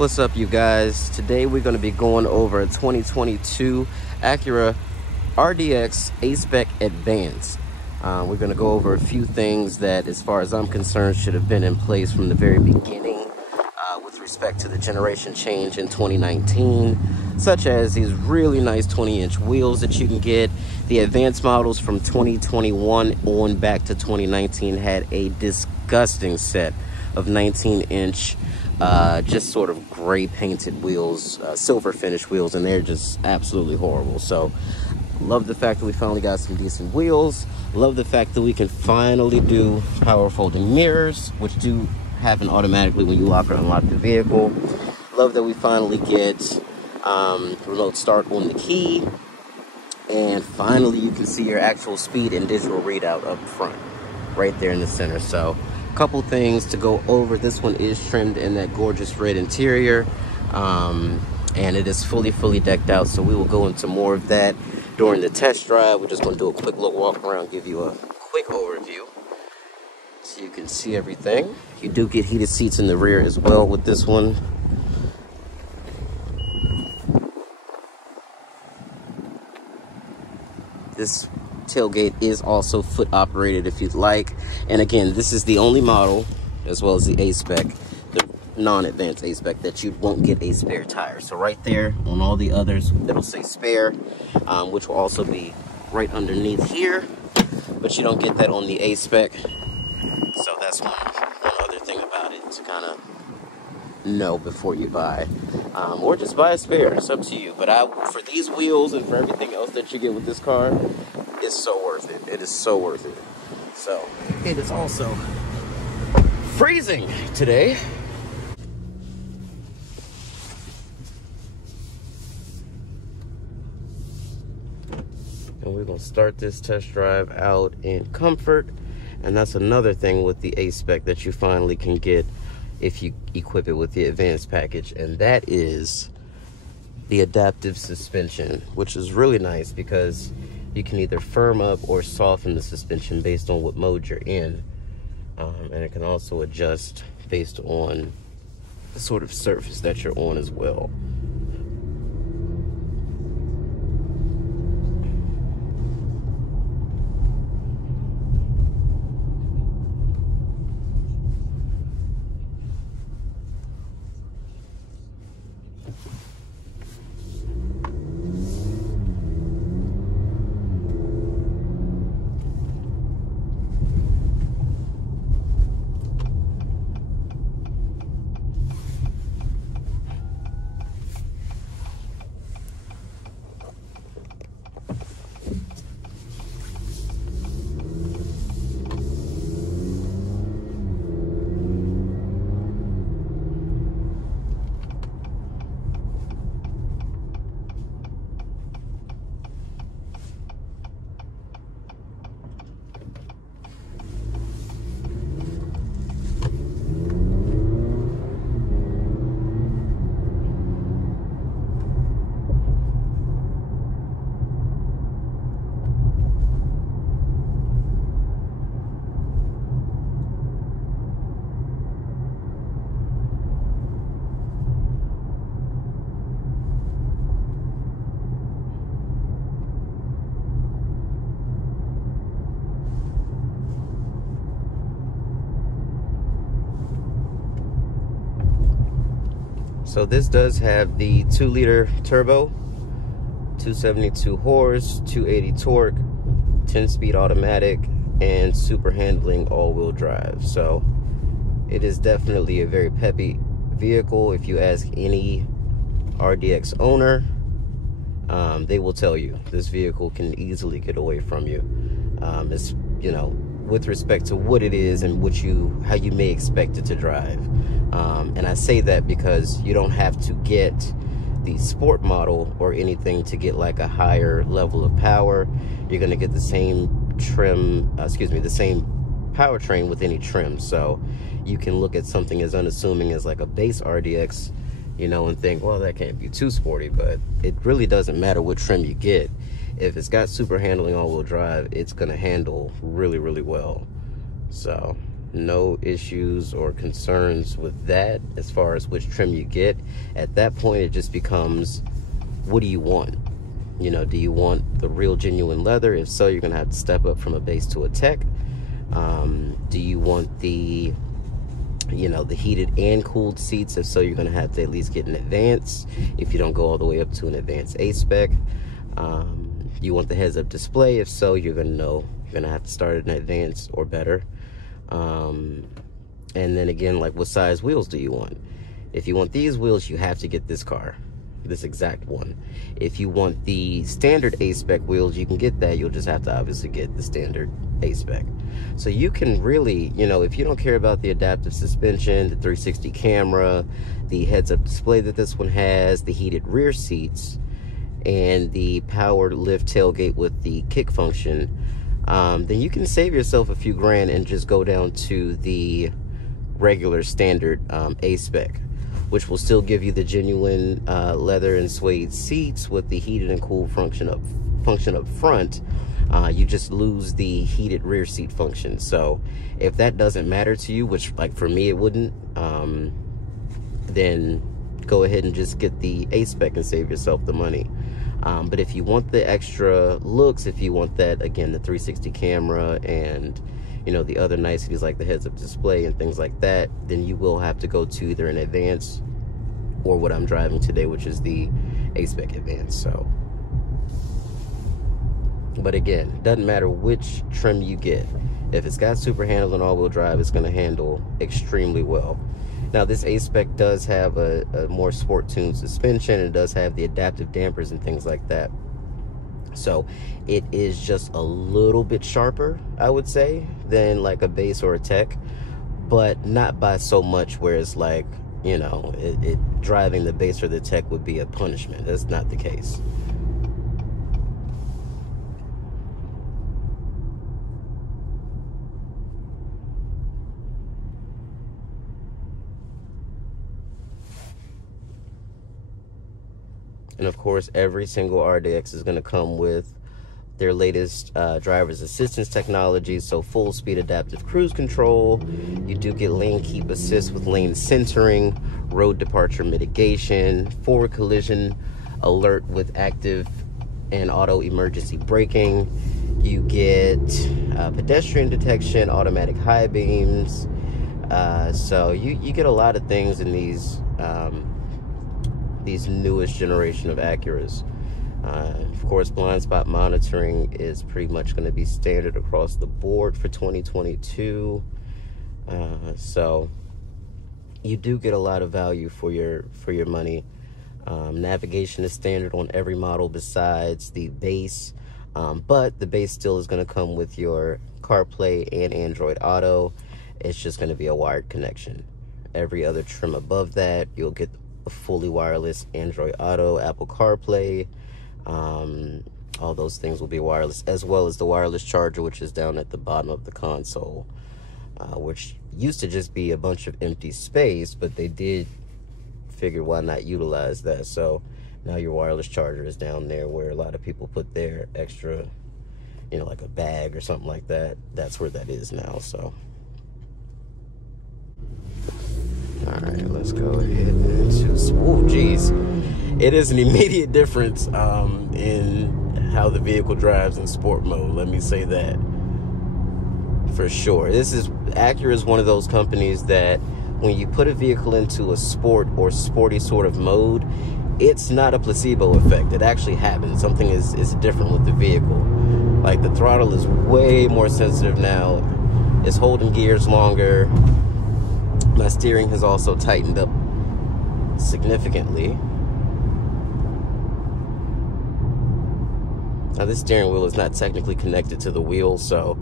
What's up, you guys? Today we're going to be going over a 2022 Acura RDX A-Spec Advance. We're going to go over a few things that, as far as I'm concerned, should have been in place from the very beginning with respect to the generation change in 2019, such as these really nice 20-inch wheels that you can get. The Advance models from 2021 on back to 2019 had a disgusting set of 19-inch just sort of gray painted wheels, silver finish wheels, and they're just absolutely horrible. So love the fact that we finally got some decent wheels. Love the fact that we can finally do power folding mirrors, which do happen automatically when you lock or unlock the vehicle. Love that we finally get remote start on the key, and finally you can see your actual speed and digital readout up front right there in the center. So couple things to go over. This one is trimmed in that gorgeous red interior, and it is fully decked out, so we will go into more of that during the test drive. We're just going to do a quick little walk around, give you a quick overview so you can see everything. You do get heated seats in the rear as well with this one. This tailgate is also foot operated if you'd like, and again, this is the only model, as well as the A-Spec, the non-advanced A-Spec, that you won't get a spare tire. So right there on all the others it'll say spare, which will also be right underneath here, but you don't get that on the A-Spec. So that's one other thing about it to kind of know before you buy, or just buy a spare. It's up to you, but for these wheels and for everything else that you get with this car, it's so worth it. It is so worth it. So it is also freezing today. And we're gonna start this test drive out in comfort. And that's another thing with the A-Spec that you finally can get if you equip it with the advanced package, and that is the adaptive suspension, which is really nice because you can either firm up or soften the suspension based on what mode you're in, and it can also adjust based on the sort of surface that you're on as well. So this does have the 2-liter turbo, 272 horse, 280 torque, 10-speed automatic, and super handling all-wheel drive. So it is definitely a very peppy vehicle. If you ask any RDX owner, they will tell you this vehicle can easily get away from you. It's, you know, with respect to what it is and how you may expect it to drive. And I say that because you don't have to get the sport model or anything to get like a higher level of power. You're going to get the same trim, the same powertrain with any trim. So you can look at something as unassuming as like a base RDX, you know, and think, well, that can't be too sporty, but it really doesn't matter what trim you get. If it's got super handling all-wheel drive, it's going to handle really well. So no issues or concerns with that as far as which trim you get. At that point, it just becomes, what do you want? You know, do you want the real genuine leather? If so, you're gonna have to step up from a base to a tech. Do you want the, you know, the heated and cooled seats? If so, you're gonna have to at least get an Advance, if you don't go all the way up to an Advance A-Spec. You want the heads-up display? If so, you're gonna have to start at an Advance or better. And then again, like, what size wheels do you want? If you want these wheels, you have to get this car, this exact one. If you want the standard A-Spec wheels, you can get that. You'll just have to obviously get the standard A-Spec. So you can really, you know, if you don't care about the adaptive suspension, the 360 camera, the heads-up display that this one has, the heated rear seats, and the powered lift tailgate with the kick function, then you can save yourself a few grand and just go down to the regular standard A-Spec, which will still give you the genuine leather and suede seats with the heated and cool function up front. You just lose the heated rear seat function. So if that doesn't matter to you, which, like, for me it wouldn't, then go ahead and just get the A-Spec and save yourself the money. But if you want the extra looks, if you want that, again, the 360 camera and, you know, the other niceties like the heads-up display and things like that, then you will have to go to either an Advance or what I'm driving today, which is the A-Spec Advance. So, but again, doesn't matter which trim you get. If it's got super handle and all-wheel drive, it's going to handle extremely well. Now, this A-Spec does have a more sport-tuned suspension. It does have the adaptive dampers and things like that. So it is just a little bit sharper, I would say, than like a base or a tech, but not by so much where it's like, you know, driving the base or the tech would be a punishment. That's not the case. And of course, every single RDX is going to come with their latest driver's assistance technology. So full speed adaptive cruise control. You do get lane keep assist with lane centering, road departure mitigation, forward collision alert with active and auto emergency braking. You get pedestrian detection, automatic high beams. So you get a lot of things in these newest generation of Acuras. Of course, blind spot monitoring is pretty much going to be standard across the board for 2022. So you do get a lot of value for your money. Navigation is standard on every model besides the base, but the base still is going to come with your CarPlay and Android Auto. It's just going to be a wired connection. Every other trim above that, you'll get a fully wireless Android Auto, Apple CarPlay. All those things will be wireless, as well as the wireless charger, which is down at the bottom of the console, which used to just be a bunch of empty space, but they did figure why not utilize that. So now your wireless charger is down there where a lot of people put their extra, you know, like a bag or something like that. That's where that is now. So all right, let's go ahead and oh geez, it is an immediate difference in how the vehicle drives in sport mode. Let me say that for sure. Acura is one of those companies that when you put a vehicle into a sport or sporty sort of mode, it's not a placebo effect. It actually happens. Something is different with the vehicle. Like, the throttle is way more sensitive now. It's holding gears longer. My steering has also tightened up significantly. Now, this steering wheel is not technically connected to the wheel, so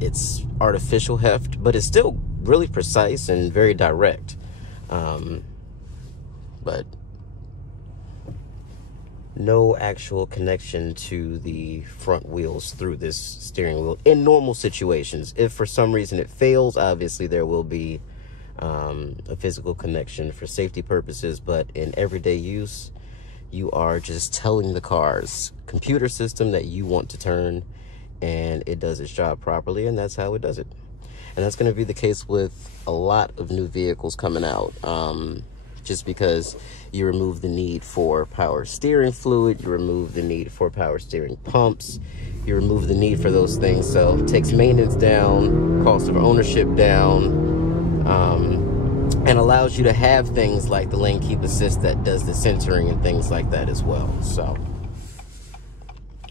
it's artificial heft, but it's still really precise and very direct. But no actual connection to the front wheels through this steering wheel in normal situations. If for some reason it fails, obviously there will be a physical connection for safety purposes, but in everyday use, you are just telling the car's computer system that you want to turn, and it does its job properly, and that's how it does it. And that's going to be the case with a lot of new vehicles coming out, just because you remove the need for power steering fluid, you remove the need for power steering pumps, you remove the need for those things. So it takes maintenance down, cost of ownership down, and allows you to have things like the lane keep assist that does the centering and things like that as well. So,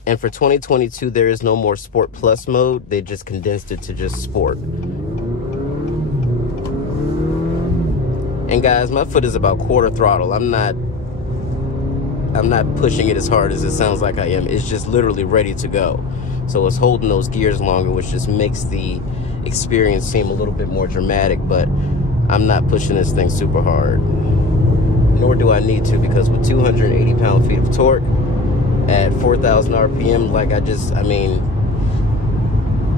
and for 2022, there is no more Sport Plus mode. They just condensed it to just Sport. And guys, my foot is about quarter throttle. I'm not pushing it as hard as it sounds like I am. It's just literally ready to go. So it's holding those gears longer, which just makes the experience seem a little bit more dramatic, but I'm not pushing this thing super hard. Nor do I need to, because with 280 pound-feet of torque at 4,000 RPM,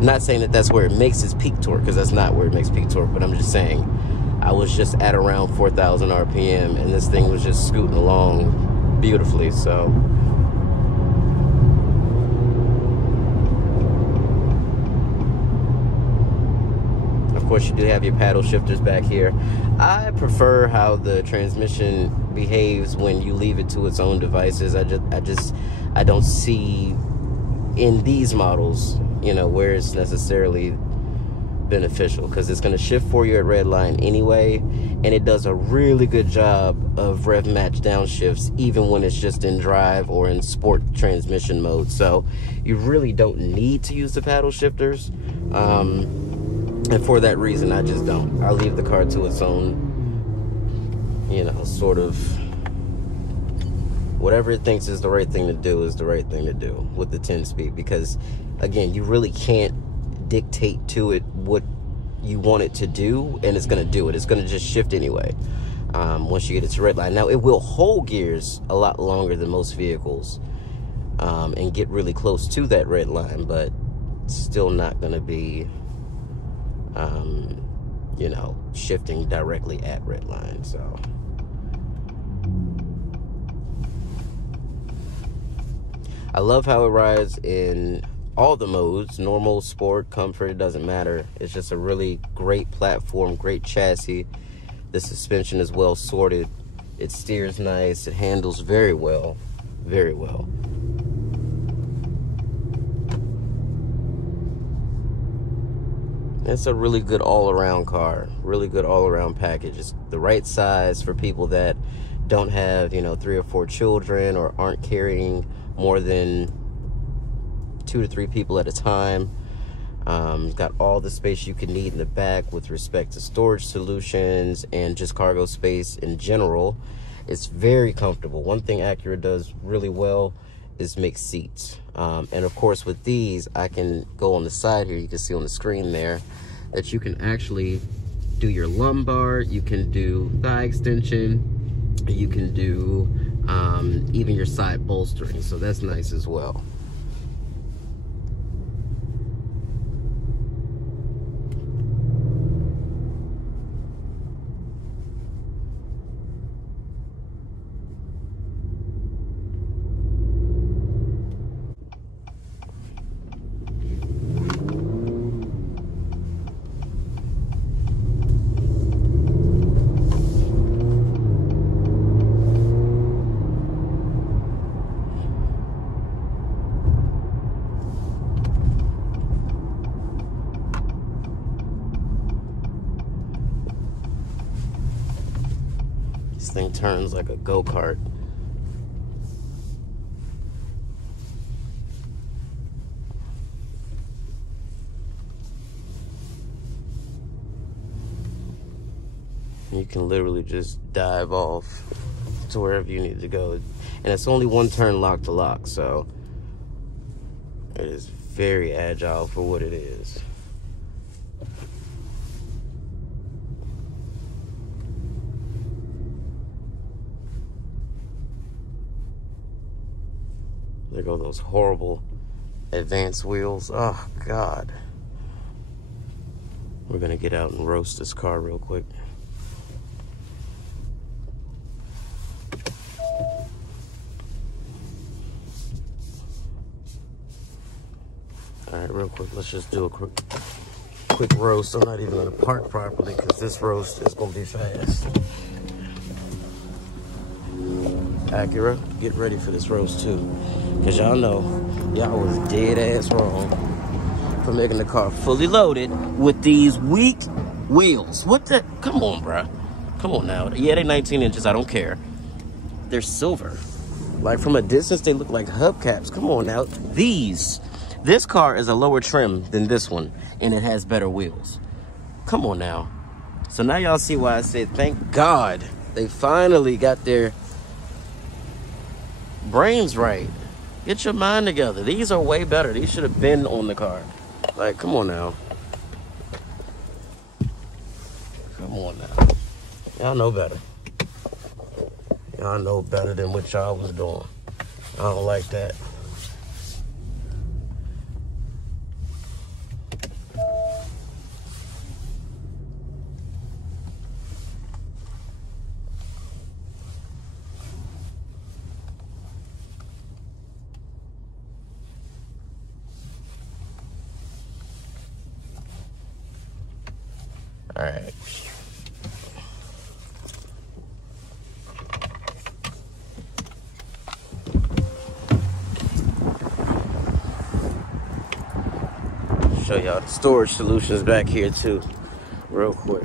not saying that that's where it makes its peak torque, because that's not where it makes peak torque, but I'm just saying I was just at around 4,000 RPM, and this thing was just scooting along beautifully. So of course, you do have your paddle shifters back here. I prefer how the transmission behaves when you leave it to its own devices. I don't see in these models, where it's necessarily beneficial, because it's going to shift for you at red line anyway, and it does a really good job of rev match downshifts even when it's just in drive or in sport transmission mode. So you really don't need to use the paddle shifters, and for that reason I just don't. I leave the car to its own, sort of whatever it thinks is the right thing to do is the right thing to do with the 10-speed, because again, you really can't dictate to it what you want it to do, and it's going to do it. It's going to just shift anyway once you get it to red line. Now, it will hold gears a lot longer than most vehicles and get really close to that red line, but it's still not going to be shifting directly at red line. So I love how it rides in all the modes, normal, sport, comfort, it doesn't matter. It's just a really great platform, great chassis. The suspension is well sorted. It steers nice. It handles very well, very well. It's a really good all-around car, really good all-around package. It's the right size for people that don't have, 3 or 4 children or aren't carrying more than 2 to 3 people at a time. It's got all the space you can need in the back with respect to storage solutions and just cargo space in general. It's very comfortable. One thing Acura does really well is make seats. And of course with these, I can go on the side here, you can see on the screen there that you can actually do your lumbar, you can do thigh extension, you can do even your side bolstering, so that's nice as well. This thing turns like a go-kart. You can literally just dive off to wherever you need to go. And it's only one turn lock to lock, so it is very agile for what it is. There go those horrible advance wheels. Oh, God. We're gonna get out and roast this car real quick. All right, real quick, let's just do a quick quick roast. I'm not even gonna park properly because this roast is gonna be fast. Acura, get ready for this roast too. Cause y'all know, y'all was dead ass wrong for making the car fully loaded with these weak wheels. What the, come on, bruh. Come on now. Yeah, they're 19 inches, I don't care. They're silver. Like from a distance, they look like hubcaps. Come on now. This car is a lower trim than this one, and it has better wheels. Come on now. So now y'all see why I said, thank God they finally got their brains right. Get your mind together. These are way better. These should have been on the car. Like, come on now. Come on now. Y'all know better. Y'all know better than what y'all was doing. I don't like that. All right. Show y'all the storage solutions back here too, real quick.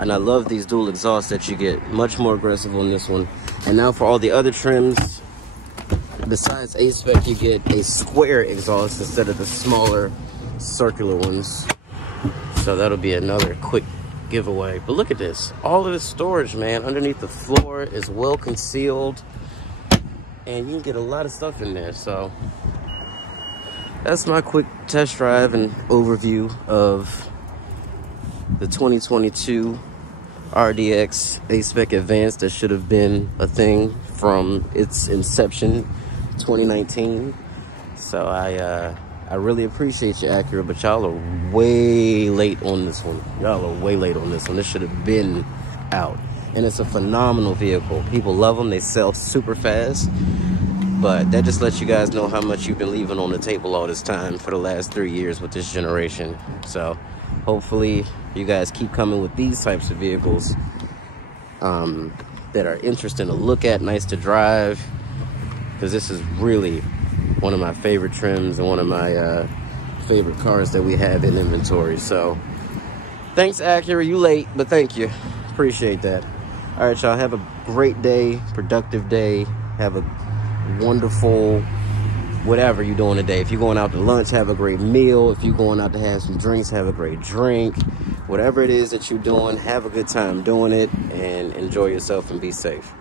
And I love these dual exhausts that you get, much more aggressive on this one. And now for all the other trims, besides A-Spec, you get a square exhaust instead of the smaller circular ones. So that'll be another quick giveaway. But look at this, all of this storage, man, underneath the floor is well concealed, and you can get a lot of stuff in there. So that's my quick test drive and overview of the 2022 RDX A-Spec Advance that should have been a thing from its inception, 2019. So I really appreciate you, Acura, but y'all are way late on this one. Y'all are way late on this one. This should have been out. And it's a phenomenal vehicle. People love them. They sell super fast. But that just lets you guys know how much you've been leaving on the table all this time for the last 3 years with this generation. So hopefully you guys keep coming with these types of vehicles that are interesting to look at, nice to drive, because this is really one of my favorite trims and one of my favorite cars that we have in inventory. So thanks, Acura. You late, but thank you. Appreciate that. All right, y'all, have a great day, productive day. Have a wonderful whatever you're doing today. If you're going out to lunch, have a great meal. If you're going out to have some drinks, have a great drink. Whatever it is that you're doing, have a good time doing it and enjoy yourself and be safe.